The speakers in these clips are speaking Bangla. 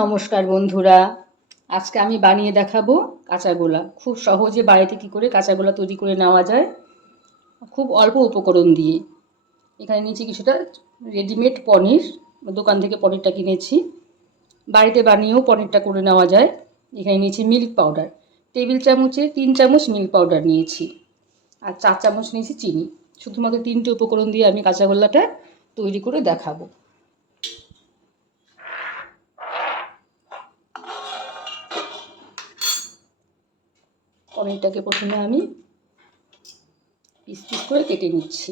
নমস্কার বন্ধুরা, আজকে আমি বানিয়ে দেখাবো কাঁচা গোলা। খুব সহজে বাড়িতে কী করে কাঁচা গোলা তৈরি করে নেওয়া যায়, খুব অল্প উপকরণ দিয়ে। এখানে নিচে কিছুটা রেডিমেড পনির, দোকান থেকে পনিরটা কিনেছি। বাড়িতে বানিয়েও পনিরটা করে নেওয়া যায়। এখানে নিয়েছি মিল্ক পাউডার, টেবিল চামচে 3 চামচ মিল্ক পাউডার নিয়েছি, আর 4 চামচ নিয়েছি চিনি। শুধুমাত্র 3টে উপকরণ দিয়ে আমি কাঁচা গোলাটা তৈরি করে দেখাবো। পনিরটাকে প্রথমে আমি পিস পিস করে কেটে নিচ্ছি।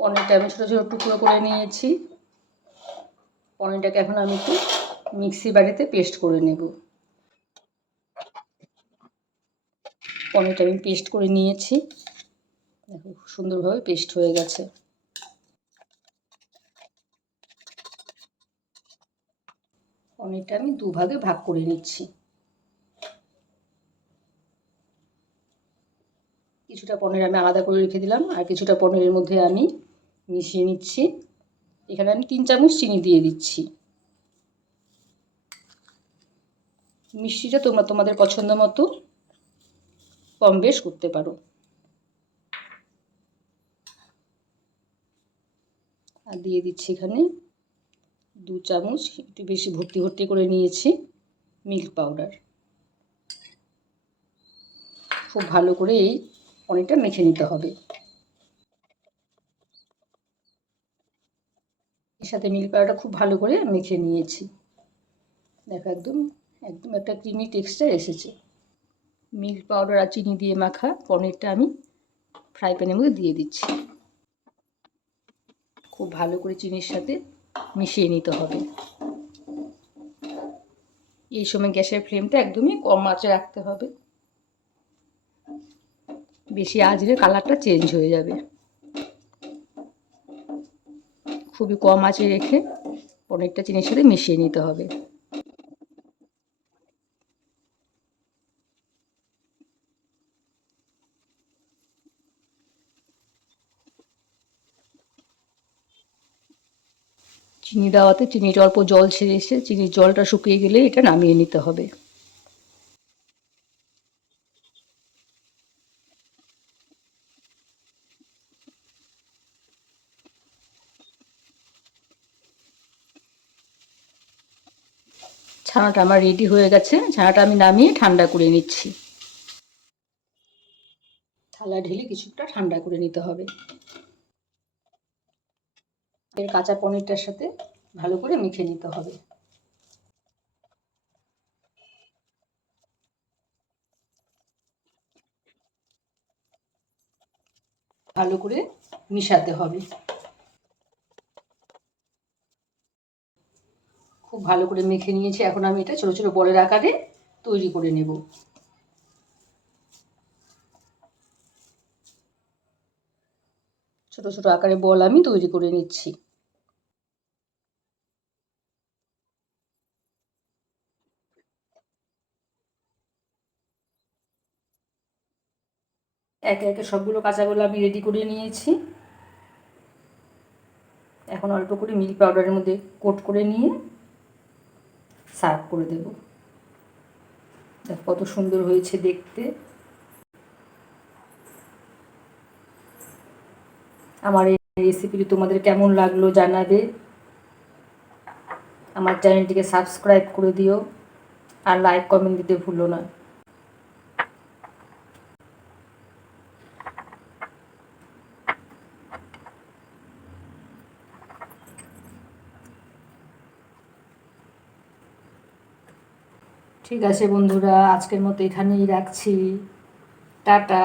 পনিরটা আমি ছোটো ছোটো টুকরো করে নিয়েছি। পনিরটাকে এখন আমি একটু মিক্সি বাড়িতে পেস্ট করে নেব। পনিরটা আমি পেস্ট করে নিয়েছি, দেখো খুব সুন্দরভাবে পেস্ট হয়ে গেছে। পনিরটা আমি দুভাগে ভাগ করে নিচ্ছি। কিছুটা পনির আমি আলাদা করে রেখে দিলাম, আর কিছুটা পনিরের মধ্যে আমি মিশিয়ে নিচ্ছি। এখানে আমি 3 চামচ চিনি দিয়ে দিচ্ছি। মিষ্টিটা তোমরা তোমাদের পছন্দ মতো কম বেশ করতে পারো। আর দিয়ে দিচ্ছি এখানে 2 চামচ, একটু বেশি ভর্তি ভর্তি করে নিয়েছি, মিল্ক পাউডার। খুব ভালো করে এই পনিরটা মেখে নিতে হবে। এর সাথে মিল্ক পাউডারটা খুব ভালো করে মেখে নিয়েছি। দেখো একদম একদম একটা ক্রিমি টেক্সচার এসেছে। মিল্ক পাউডার আর চিনি দিয়ে মাখা পনিরটা আমি ফ্রাই প্যানের মধ্যে দিয়ে দিচ্ছি। খুব ভালো করে চিনির সাথে মিশিয়ে নিতে হবে। এই সময় গ্যাসের ফ্লেমটা একদমই কম আঁচে রাখতে হবে, বেশি আঁচ দিলে কালারটা চেঞ্জ হয়ে যাবে। খুবই কম আঁচে রেখে পনিরটা চিনির সাথে মিশিয়ে নিতে হবে। চিনি দেওয়াতে চিনির অল্প জল ছেড়ে এসে চিনির জলটা শুকিয়ে গেলে এটা নামিয়ে নিতে হবে। ছানাটা আমার রেডি হয়ে গেছে। ছানাটা আমি নামিয়ে ঠান্ডা করে নিচ্ছি। থালা ঢেলে কিছুটা ঠান্ডা করে নিতে হবে। এর কাঁচা পনিরটার সাথে ভালো করে মেখে নিতে হবে। ভালো করে মিশাতে হবে। খুব ভালো করে মেখে নিয়েছি। এখন আমি এটা ছোট ছোট বলের আকারে তৈরি করে নেব। ছোট ছোট আকারে বল আমি তৈরি করে নিচ্ছি। একে একে সবগুলো কাঁচাগোলা আমি রেডি করে নিয়েছি। এখন অল্প করে মিল্ক পাউডারের মধ্যে কোট করে নিয়ে সার্ভ করে দেব। কত সুন্দর হয়েছে দেখতে। আমার এই রেসিপিটি তোমাদের কেমন লাগলো জানাবে। আমার চ্যানেলটিকে সাবস্ক্রাইব করে দিও, আর লাইক কমেন্ট দিতে ভুলো না। ঠিক আছে বন্ধুরা, আজকের মতো এখানেই রাখছি। টাটা।